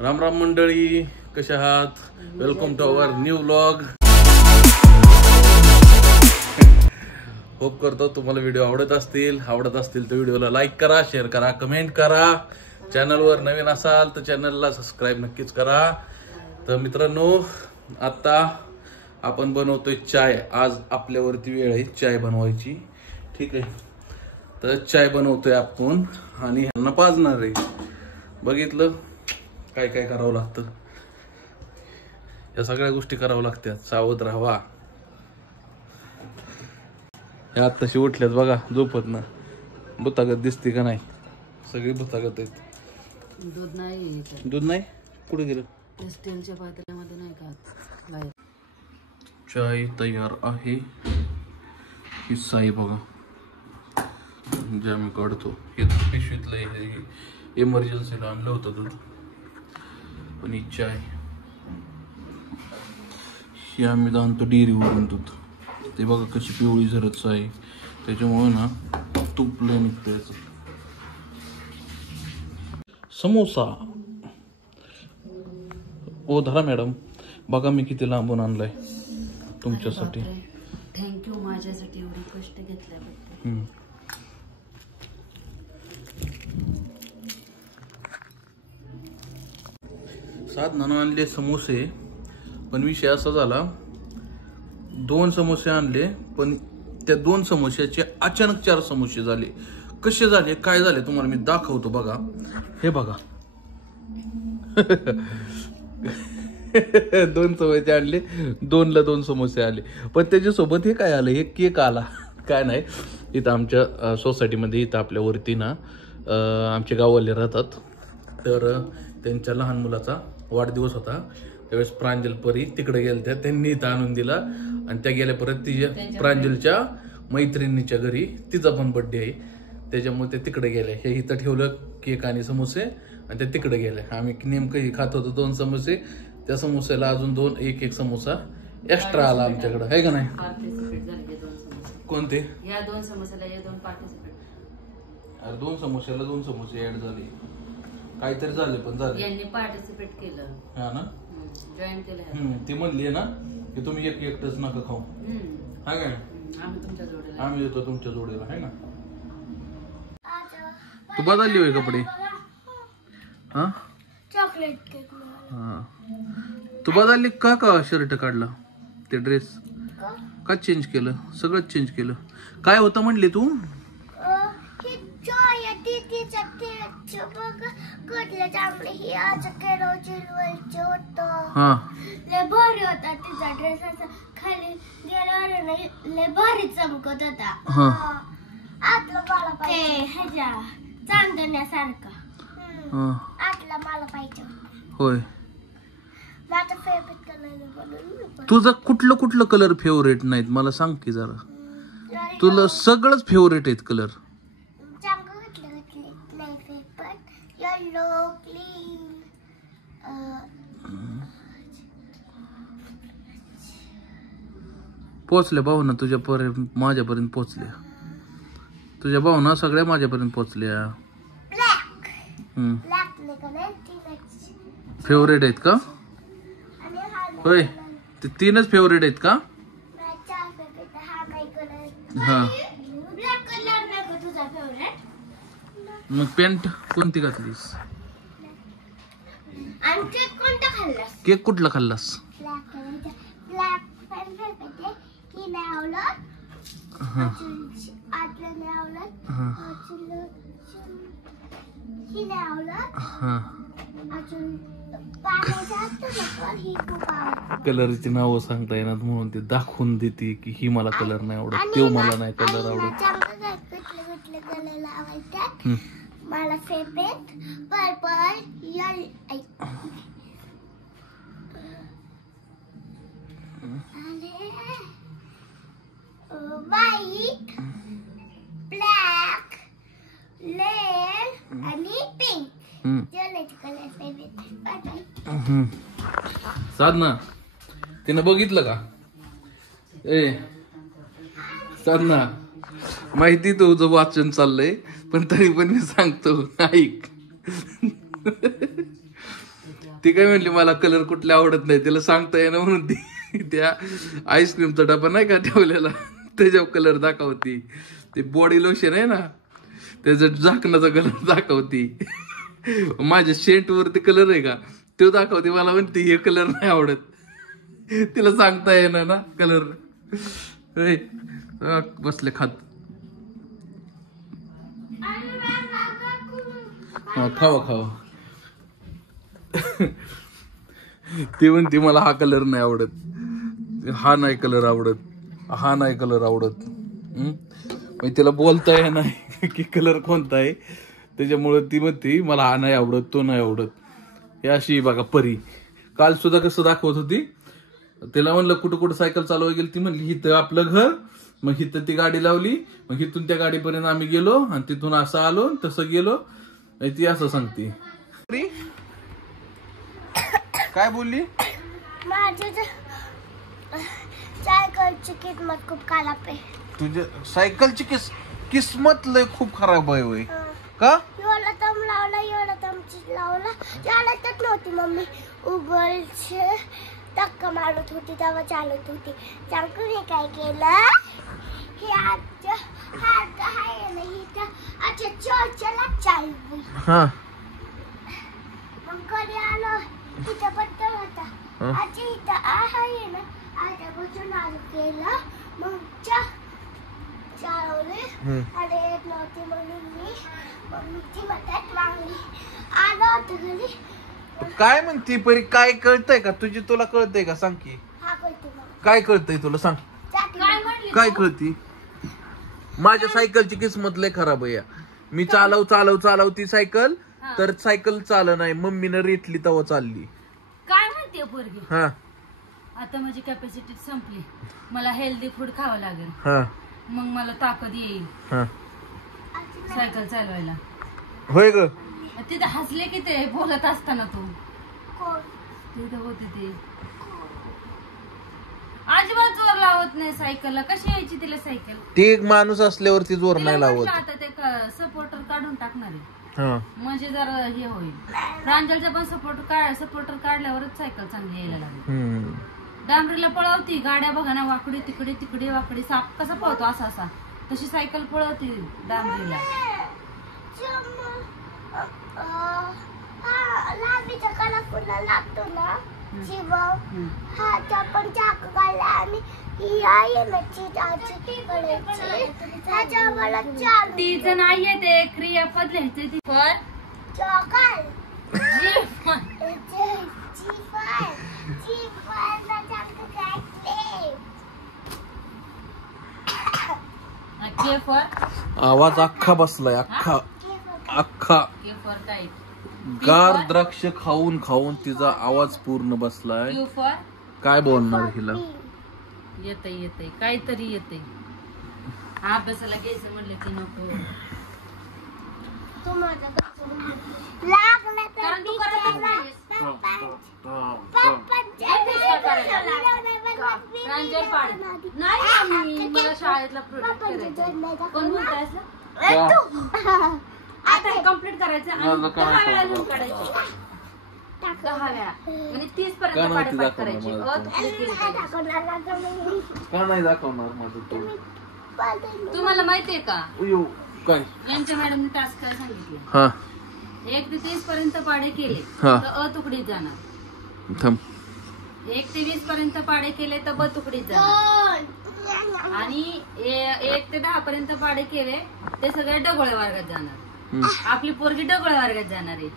राम राम मंडळी, कशा आहात? Welcome to our new vlog. Hope करतो तुम्हाला व्हिडिओ आवडत असतील तर व्हिडिओला लाईक करा, शेअर करा, कमेंट करा. चॅनलवर नवीन असाल तर चॅनलला सबस्क्राईब नक्कीच करा. तर मित्रांनो, आता आपण बनवतोय चाय. आज आपल्यावरती वेळ आहे चाय बनवायची. ठीक आहे, तर चाय बनवतोय आपण आणि ह्यांना पाजणार आहे. बघितलं काय काय करावं लागतं, या सगळ्या गोष्टी करावं लागतात. सावध राहावा. हे आत्ताशी उठल्यात बघा झोपत ना. भुतागत दिसते का नाही? सगळी भुतागत आहेत. दूध नाही, दूध नाही. कुठे गेलं? स्टीलच्या पातेल्यामध्ये नाही का. चाय तयार आहे. ही साई बघा, जे आम्ही काढतो हे पिशवीतलं इमर्जन्सीला आणलं होतं दूध. पण ही चाय ही आम्ही आणतो डेअरीवरून दूध. ते बघा कशी पिवळी झरत आहे, त्याच्यामुळे ना तूप लय निघतं याचं. समोसा ओ धरा मॅडम, बघा मी किती लांबून आणलाय तुमच्यासाठी. थँक्यू माझ्यासाठी एवढे कष्ट घेतल्याबद्दल. साधनानं आणले समोसे, पण विषय असा झाला 2 समोसे आणले, पण त्या 2 समोश्याचे अचानक 4 समोसे झाले. कसे झाले, काय झाले तुम्हाला मी दाखवतो. बघा, हे बघा. 2 समोसे आणले, 2ला 2 समोसे आले. पण त्याच्यासोबत हे काय आलं, हे केक आला. काय नाही, इथं आमच्या सोसायटीमध्ये इथं आपल्या वरती ना आमचे गाववाले राहतात. तर त्यांच्या लहान मुलाचा वाढदिवस होता. त्यावेळेस प्रांजल परी तिकडे गेल्या, त्यांनी इथं आणून दिला. आणि त्या गेल्या परत तिच्या प्रांजलच्या मैत्रिणीच्या घरी, तिचा पण बर्थडे आहे, त्याच्यामुळे ते तिकडे गेले. हे इथं ठेवलं केक आणि समोसे, आणि ते तिकडे गेले. आम्ही नेमकं खात होतो 2 समोसे. त्या समोस्याला अजून एक समोसा एक्स्ट्रा आला आमच्याकडे, आहे का नाही? कोणते? या 2 समोस्याला या 2 पार्टिसिपेट. अरे 2 समोस्याला 2 समोसे ऍड झाले, काहीतरी झाले. पण झाले, यांनी पार्टिसिपेट केलं. हा ना, जॉईन केलं. ती म्हणली ना की तुम्ही एकटच नका खाऊ, हा काय? आम्ही तुमच्या जोडीला, आम्ही येतो तुमच्या जोडीला, आहे ना. तू बदलली होय कपडे? हा, चॉकलेट केक. हा, तू बदलली का? शर्ट काढला, ते ड्रेस का चेंज केलं? सगळंच चेंज केलं. काय होतं म्हणली तू? हा, लय भारी होता तिचा ड्रेस. असा खाली गेल्यावर लय भारी चमकत होता. हा, आतलं मला पाहिजे, ह्याच्या चांदण्यासारखा. आतला मला पाहिजे. होय. माझा फेवरेट कलर. तुझं कुठलं कलर फेवरेट नाहीत मला सांग की जरा. तुला सगळंच फेवरेट आहेत कलर. येलो, ग्रीन, पोचल्या भावना माझ्यापर्यंत पोचल्या. तुझ्या भावना सगळ्या माझ्यापर्यंत पोचल्या. फेवरेट आहेत का? होय, ते 3च फेवरेट आहेत का? हा, मग पॅन्ट कोणती घातलीस? केक कुठला खाल्लास? कलरची नावं सांगता येणार म्हणून ते दाखवून देते की ही मला कलर नाही आवडत, तो मला नाही कलर आवडत. मला favourite purple, white, black, red आणि पिंक. साधना, तिनं बघितलं का? साधना, माहिती तुझं वाचन चाललंय, पण तरी पण मी सांगतो ऐक. ती काय म्हणली मला कलर कुठले आवडत नाही, तिला सांगता येणं म्हणून ती त्या आईस्क्रीमचा डबा नाही का ठेवलेला त्याच्यावर कलर दाखवती. ते बॉडी लोशन आहे ना त्याचा झाकणाचा कलर दाखवती. माझ्या शेंट वरती कलर आहे का तो दाखवते, मला म्हणते हे कलर नाही आवडत. तिला सांगता येणं ना कलर. बसले खात. खावा खावा. ती म्हणते मला हा कलर नाही आवडत, हा नाही कलर आवडत, हा नाही कलर आवडत. मग तिला बोलता येणार की कलर कोणता आहे, त्याच्यामुळे ती म्हणते मला हा नाही आवडत, तो नाही आवडत. हे अशी बघा परी. काल सुद्धा कसं दाखवत होती, तिला म्हणलं कुठं कुठं सायकल चालवायला गेली, ती म्हणली हिथं आपलं घर, मग हिथं ती गाडी लावली, मग हिथून त्या गाडीपर्यंत आम्ही गेलो आणि तिथून असं आलो तसं गेलो. ती असं सांगते. काय बोलली? माझी सायकलची किंमत खूप खराब आहे. तुझ्या सायकलची किस्मत लय खूप खराब आहे होय का? एवढा दम लावला, एवढा दमची लावला, चालतच नव्हती मम्मी. उघडचे धक्का मारत होती तेव्हा चालत होती. चांगलं हे काय केलं, हे आजच्या हात आहे ना इथं अच्छा चर्चला चालली. मग कधी आलो तिथं पत्ता होता, आजी इथं आहे ना आता बसून आलो केलं. मग चालवले आणि येत नव्हती म्हणून मी ती मदत मागली. आलो होतो घरी. काय म्हणते परी? काय कळतंय का तुझी? तुला कळतंय का सांग की. हा कळते मग. काय कळतंय तुला सांग? काय कळती? माझ्या सायकलची किस्मत लय खराब आहे. मी चालव ती सायकल तर सायकल चाल नाही, मम्मीनं रेटली तेव्हा चालली. काय म्हणते पोरगी? हा आता माझी कॅपॅसिटी संपली, मला हेल्दी फूड खावं लागेल, हा मग मला ताकद येईल हा. सायकल चालवायला. होय ग. तिथे हसले की ते बोलत असताना तू कोण? तिथे होते ते. अजिबात जोर लावत नाही सायकलला. कशी यायची तिला सायकल? ते एक माणूस असल्यावरती जोर तिला नाही म्हटलं लावत. आता ते सपोर्टर काढून टाकणार आहे, हा म्हणजे जरा हे होईल. प्रांजलचा पण सपोर्टर काढल्यावरच सायकल चांगली यायला लागली. डांबरीला पळवती गाड्या बघा ना, वाकडी तिकडे तिकडे वाकडी. साप कसा पळतो असा असा, तशी सायकल पळवती डांबरीला. लांबीचा कला कुठला लागतो ना जीव, हा त्या पण चाक घालला आणि ही आहे ना चिताची पडायची त्याच्यावर चालू. तिचं नाहीये ते क्रियापद लिहायचे. ती फळ चॉकल जीवन. केफर. आवाज अख्खा बसलाय, अख्खा. केफर काय? गार द्राक्ष खाऊन खाऊन तिचा आवाज पूर्ण बसलाय. केफर काय बोलणार हिला? येतय काहीतरी येतय. अभ्यासाला घ्यायचं म्हणलं की नको. कारण तू करतच नाहीस. प्रांजल पाड नाही मम्मी, मला शाळेतला प्रोजेक्ट करायचा. कोण बोलताय असं? आता हे कम्प्लीट करायचं आणि 10 वेळा लिहून काढायचं. 10 वेळा म्हणजे 30 पर्यंत पाठ करायची. का नाही दाखवणार माझं तो? तुम्हाला माहितीये का काय यांच्या मॅडमने टास्क काय सांगितले? हा 1 ते 30 पर्यंत पाढे केले हा. तर अ तुकडीत जाणार. थांब. 1 ते 20 पर्यंत पाढे केले तर ब तुकडीत जाणार. आणि 1 ते 10 पर्यंत पाढे केले ते सगळे डगोळे वर्गात जाणार. आपली पोरगी डगोळे वर्गात जाणार आहे.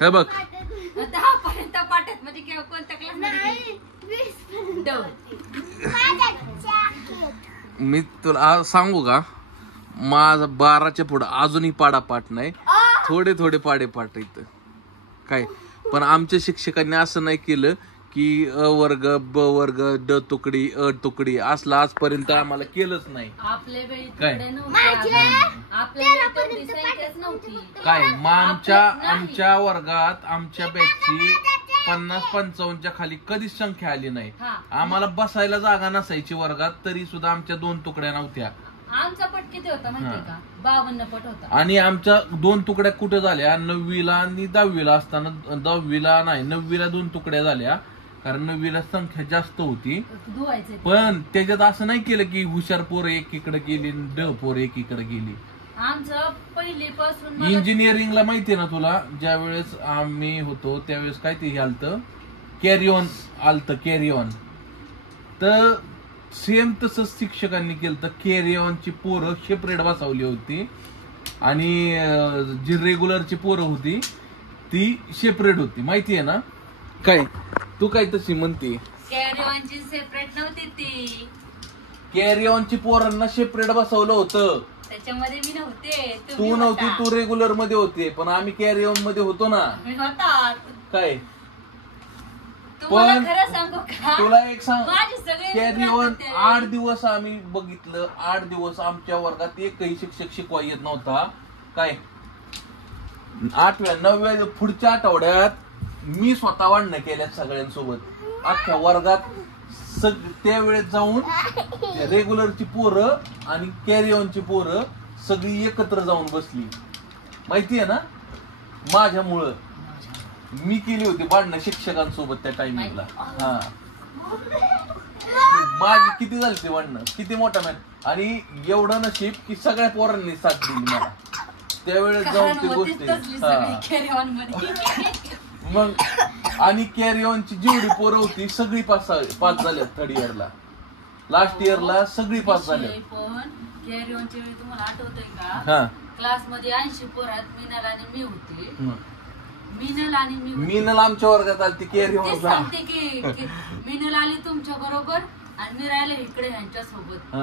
हे बघ 10 पर्यंत पाठत म्हणजे कोणत्या क्लास? मी तुला सांगू का, माझा 12च्या पुढे अजूनही पाडा पाठ नाही. थोडे पाडे पाठ इथं काय. पण आमच्या शिक्षकांनी असं नाही केलं की अ वर्ग ब वर्ग ड तुकडी अ तुकडी असला आजपर्यंत आम्हाला केलंच नाही. आपल्या वेळी काय? आपल्या नव्हती काय आमच्या वर्गात आमच्या बॅचची 50-55च्या खाली कधीच संख्या आली नाही. आम्हाला बसायला जागा नसायची वर्गात, तरी सुद्धा आमच्या 2 तुकड्या नव्हत्या. आमचा पट किती होता माहितीये का? 52 पट होता. आणि आमच्या 2 तुकड्या कुठे झाल्या? 9वीला आणि 10वीला असताना. 10वीला नाही, 9वीला 2 तुकड्या झाल्या, कारण 9वीला संख्या जास्त होती. धुवायचं. पण त्याच्यात असं नाही केलं की हुशार पोरं एकीकडे गेली, ड पोरं एकीकडे गेली. आमचं पहिलीपासून इंजिनिअरिंगला माहितीये ना तुला, ज्या वेळेस आम्ही होतो त्यावेळेस काय ते आलतं, कॅरी ऑन आलतं, कॅरी ऑन. तर सेम तसंच शिक्षकांनी केलं. तर कॅरी ऑनची पोरं सेपरेट बसवली होती आणि जी रेग्युलरची पोरं होती ती सेपरेट होती. माहितीये ना? काय तू काय तशी म्हणते? कॅरी ऑनची सेपरेट नव्हती ती. कॅरी ऑनची पोरांना सेपरेट बसवलं होतं. त्याच्यामध्ये मी नव्हते. तू नव्हती, तू रेग्युलर मध्ये होते, पण आम्ही कॅरी ऑन मध्ये होतो ना. काय पण खरं सांगू का? तुला एक सांग, माझे सगळे कॅरी ऑन 8 दिवस आम्ही बघितलं. 8 दिवस आमच्या वर्गात एकही शिक्षक शिकवा येत नव्हता. काय 8व्या 9व्या पुढच्या आठवड्यात मी स्वतः वाढणं केल्यात सगळ्यांसोबत अख्ख्या वर्गात. त्यावेळेस जाऊन रेग्युलरची पोरं आणि कॅरी ऑनची पोरं सगळी एकत्र जाऊन बसली. माहितीये ना? माझ्यामुळं मी केली होती भांडणं शिक्षकांसोबत त्या टायमिंगला. हा, माझी किती झाली ती भांडणं, किती मोठा मॅन. आणि एवढं नशीब की सगळ्या पोरांनी साथ दिली मला त्यावेळेस जाऊन ती गोष्टी. मग आणि कॅरी ऑनची जेवढी पोरं होती सगळी पास झाल्यात. थर्ड इयरला, लास्ट इयरला सगळी पास झाल्यात. पण कॅरी ऑनच्या वेळी तुम्हाला आठवतंय का? हा, क्लासमध्ये 80 पोरात मिनल आणि मी होते. मिनल आणि मी मिनल आमच्या वर्गात आली ती कॅरी ऑन. सांगते की मिनल आली तुमच्या बरोबर आणि मी राहिले इकडे ह्यांच्या सोबत.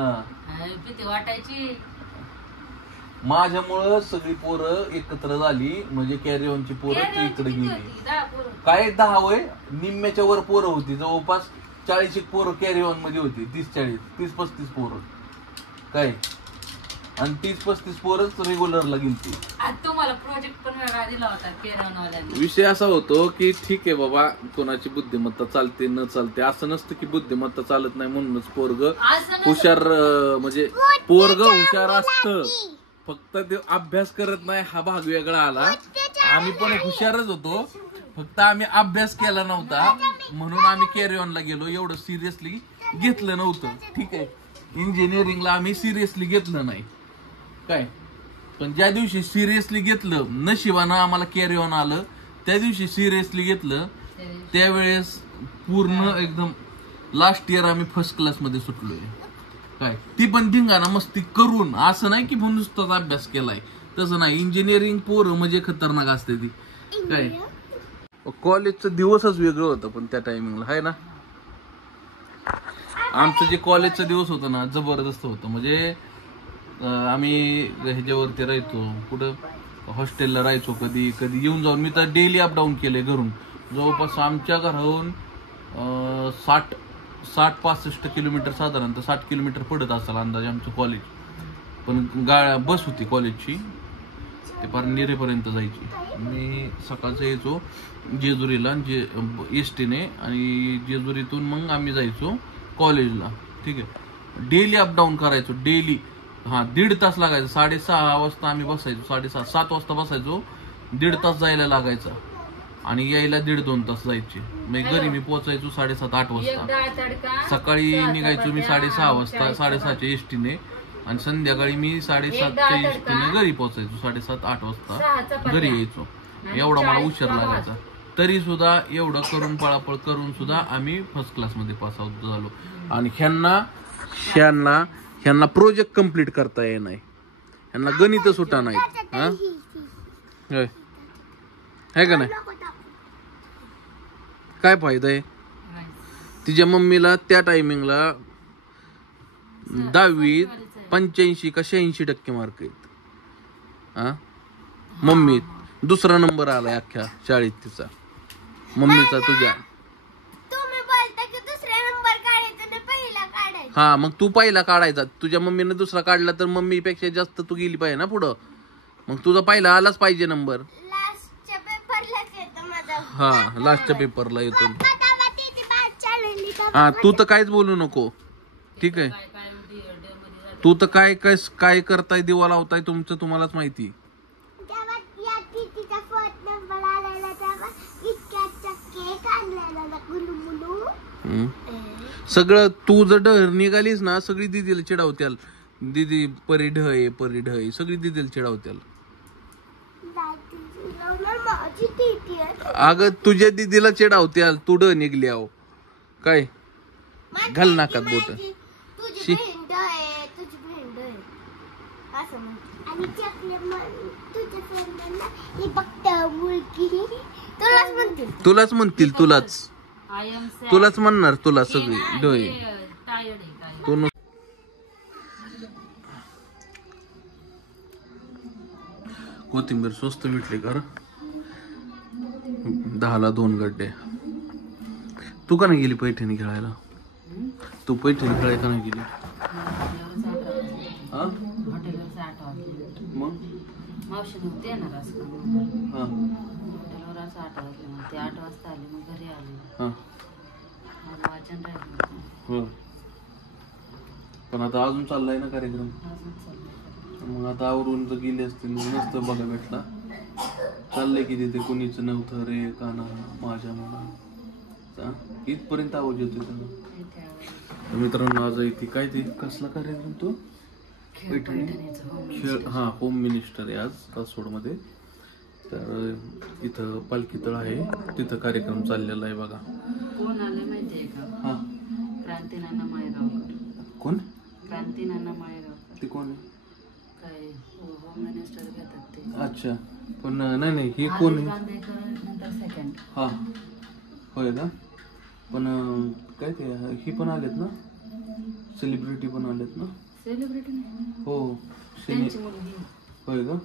भीती वाटायची. माझ्यामुळं सगळी पोरं एकत्र झाली. म्हणजे कॅरी ऑनची पोरं ती इकडे गेली. काय 10 वय निम्म्याच्या वर पोरं होती. जवळपास 40 पोरं कॅरी ऑन मध्ये होती. 30-35 पोरं. काय आणि 30-35 पोरच रेग्युलरला गेलती. तुम्हाला प्रोजेक्ट पण वेगळा दिला होता कॅरी ऑन वाल्यांनी. विषय असा होतो की ठीक आहे बाबा, कोणाची बुद्धिमत्ता चालते न चालते असं नसतं की बुद्धिमत्ता चालत नाही म्हणूनच पोरग हुशार, म्हणजे पोरग हुशार असतं, फक्त ते अभ्यास करत नाही हा भाग वेगळा आला. आम्ही पण हुशारच होतो, फक्त आम्ही अभ्यास केला नव्हता म्हणून आम्ही कॅरी ऑनला गेलो. एवढं सिरियसली घेतलं नव्हतं. ठीक आहे, इंजिनिअरिंगला आम्ही सिरियसली घेतलं नाही. काय पण ज्या दिवशी सिरियसली घेतलं, नशिबानं आम्हाला कॅरी ऑन आलं, त्या दिवशी सिरियसली घेतलं, त्यावेळेस पूर्ण एकदम लास्ट इयर आम्ही फर्स्ट क्लास मध्ये सुटलोय. काय ती पण धिंगाणा मस्ती करून, असं नाही की नुसताच अभ्यास केलाय, तसं नाही. इंजिनिअरिंग पोरं म्हणजे खतरनाक असते ती. काय कॉलेजचं दिवसच वेगळं होतं पण त्या टायमिंगला, आहे ना. आमचं जे कॉलेजचा दिवस होता ना जबरदस्त होतं. म्हणजे आम्ही ह्याच्यावरती राहायचो, कुठं हॉस्टेलला राहायचो, कधी कधी येऊन जाऊन. मी तर डेली अपडाऊन केले घरून. जवळपास आमच्या घराहून 60-65 किलोमीटर, साधारणतः 60 किलोमीटर पडत असेल अंदाजे आमचं कॉलेज. पण बस होती कॉलेजची, ते पार निरेपर्यंत जायची. मी सकाळचं यायचो जेजुरीला एसटीने, आणि जेजुरीतून मग आम्ही जायचो कॉलेजला. ठीक आहे, डेली अपडाऊन करायचो, डेली. 1.5 तास लागायचं. 6:30 वाजता आम्ही बसायचो, 7 वाजता बसायचो. 1.5 तास जायला लागायचा आणि यायला 1.5-2 तास जायचे. मग घरी मी पोहोचायचो 7:30-8 वाजता. सकाळी निघायचो मी 6:30 वाजता, 6:30च्या एसटीने, आणि संध्याकाळी मी 7:30च्या एसटीने घरी पोहोचायचो. 7:30-8 वाजता घरी यायचो. एवढा मला उशीर लागायचा. तरी सुद्धा एवढं करून पळापळ करून सुद्धा आम्ही फर्स्ट क्लास मध्ये पास आउट झालो. आणि ह्यांना प्रोजेक्ट कम्प्लीट करता येत नाही, ह्यांना गणित सुटा नाहीत. है का नाही? काय फायदा आहे? तिच्या मम्मीला त्या टायमिंगला 10वीत 85 का 86% मार्क आहेत. मम्मी 2रा नंबर आलाय अख्ख्या शाळेत तिचा, मम्मीचा तुझ्या. हा, मग तू पहिला काढायचा. तुझ्या मम्मीने 2रा काढला तर मम्मीपेक्षा जास्त तू गेली पाहिजे ना पुढं. मग तुझा पहिला आलाच पाहिजे नंबर. हा, लास्टच्या पेपरला येतो. हा, तू तर काहीच बोलू नको. ठीक आहे. तू तर काय काय काय करताय, दिवा लावताय तुमचं तुम्हालाच माहिती. तेव्हा या तिचा फोन नंबर आलेला तेव्हा इतक्याचा केक आणलेला ना गुलुमुलू. सगळं तू जर डर निघालीस ना सगळी दिदीला चिडावत्याल. दीदी परी ढ आहे परी ढ आहे सगळी दिदीला चिडावत्याल. माझी दीदी आहे. अगं तुझ्या दिदीला चिडावत्याल तू ढ निघली आहो काय. घाल नाकात बोट. तुझी बहीण आहे तुझी बहीण आहे असं म्हणते. आणि चकले तुझ्या फ्रेंडांना ही बघता मुलगी तुलाच म्हणतील तुलाच म्हणणार तुला सगळी डोळे. तू कोथिंबीर स्वस्त भेटली का 10ला 2 गड्डे. तू का नाही गेली पैठणी खेळायला. तू पैठणी खेळायला का नाही गेली. मग मावशी नव्हती येणार असं हॉटेलवर असं 8 वाजले मग ते 8 वाजता आले मग घरी आले. मग वाचन राहिलं. पण आता अजून चाललाय ना कार्यक्रम. मग आता आवरून जर गेले असतील नसतं बघा भेटला. चाललंय की तिथे कुणीच नव्हतं रे काना माझ्या मना इथपर्यंत आवाज येतो त्यांना. मित्रांनो आज इथे काय ते कसला कार्यक्रम तो खेळ. हा होम मिनिस्टर आहे आज तासोडमध्ये. तर इथं पालखी तळ आहे तिथं कार्यक्रम चाललेला आहे बघा. कोण आले माहितीये का. हा क्रांती नाना माळेगावकर. कोण. क्रांती नाना माळेगावकर ते कोण आहे. काय होम मिनिस्टर घेतात ते. अच्छा पण नाही हे कोण आहे. नंतर सेकंड. हा होय का. पण काय ते ही पण आलेत ना सेलिब्रिटी पण आलेत ना. सेलिब्रिटी नाही हो त्यांची मुलगी. होय का.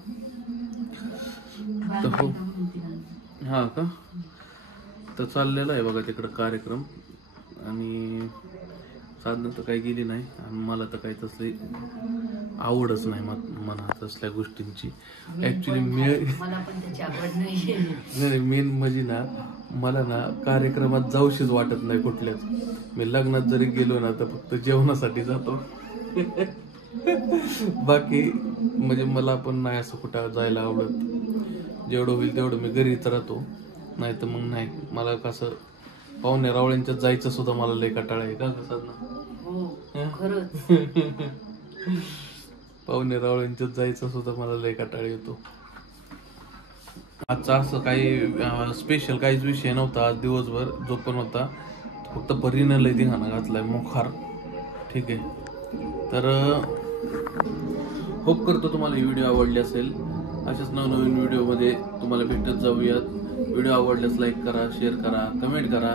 तर हो हा का. तर चाललेला आहे बघा तिकडं कार्यक्रम. आणि साधनं तर काही गेली नाही आणि मला तर काही तसली आवडच नाही मनात तसल्या गोष्टींची. ऍक्च्युली मला पण त्याची आवड नाही. मेन म्हणजे ना मला ना कार्यक्रमात जाऊशीच वाटत नाही कुठल्याच. मी लग्नात जरी गेलो ना तर फक्त जेवणासाठी जातो. बाकी म्हणजे मला पण नाही असं कुठं जायला आवडत. जेवढं होईल तेवढं मी घरीच राहतो. नाही तर मग नाही मला कसं पाहुणे रावळ्यांच्यात जायचं सुद्धा मला लय कंटाळा आहे का कसं पाहुणे रावळ्यांच्यात जायचं सुद्धा मला लय कंटाळा येतो. आजचा असं काही स्पेशल काहीच विषय नव्हता. आज दिवसभर जो पण होता फक्त परीनं लय धिंगाणा घातलाय मोखार. ठीक आहे. तर होप करतो तुम्हाला ही व्हिडिओ आवडली असेल. अशाच नवनवीन व्हिडिओमध्ये तुम्हाला भेटत जाऊयात. व्हिडिओ आवडल्यास लाईक करा शेअर करा कमेंट करा.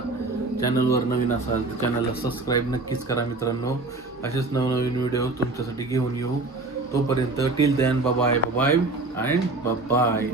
चॅनलवर नवीन असाल तर चॅनलला सबस्क्राईब नक्कीच करा मित्रांनो. असेच नवनवीन व्हिडिओ तुमच्यासाठी घेऊन येऊ. तोपर्यंत till then bye bye and bye.